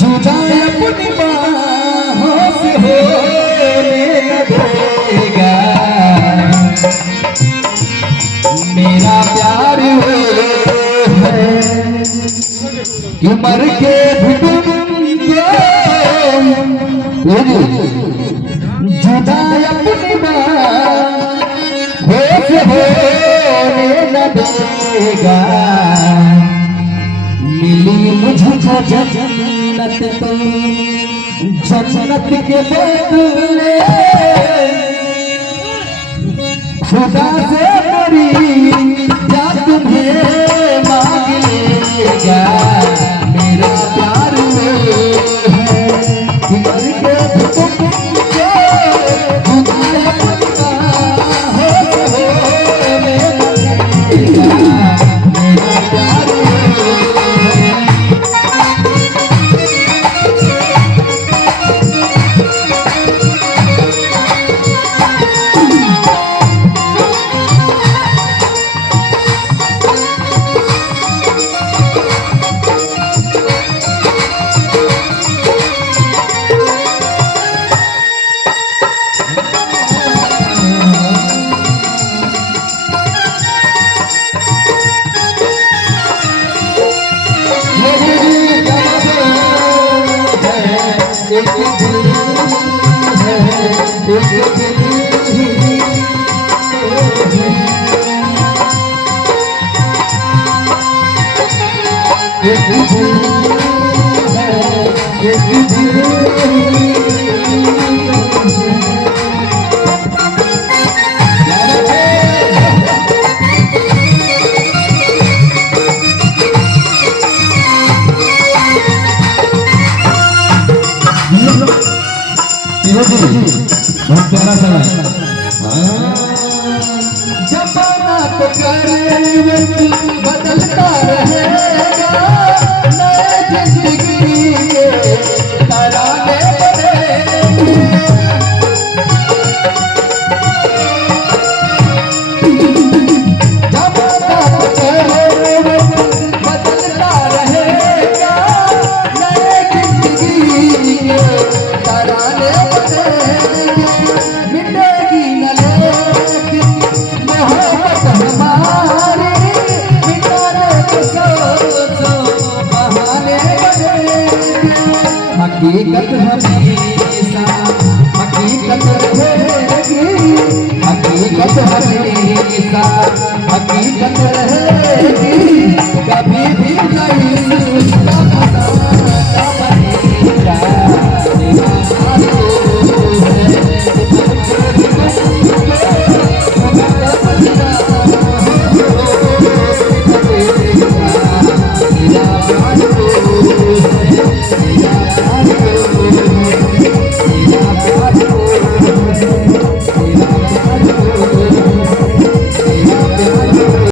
जुदा अपनी बाहों से होने न देगा मेरा प्यार है कि मर के भी तुमको जुदा अपनी बाहों से होने न देगा मिली मुझको जन्नत तो जन्नत के बदले खुदा से मेरी क्या तुम्हें मांग लेगा मेरा प्यार है कि करके तुमको खुदा अपना हो मेरा प्यार बहुत प्यारा चला जमाना तो करे बदलता रहेगा नए जिंदगी के तराने बनेंगे जमाना तो करे बदलता रहेगा नए जिंदगी के तराने हकीकत हमेशा हकीकत रहेगी हकीकत हमेशा हकीकत रहेगी कभी भी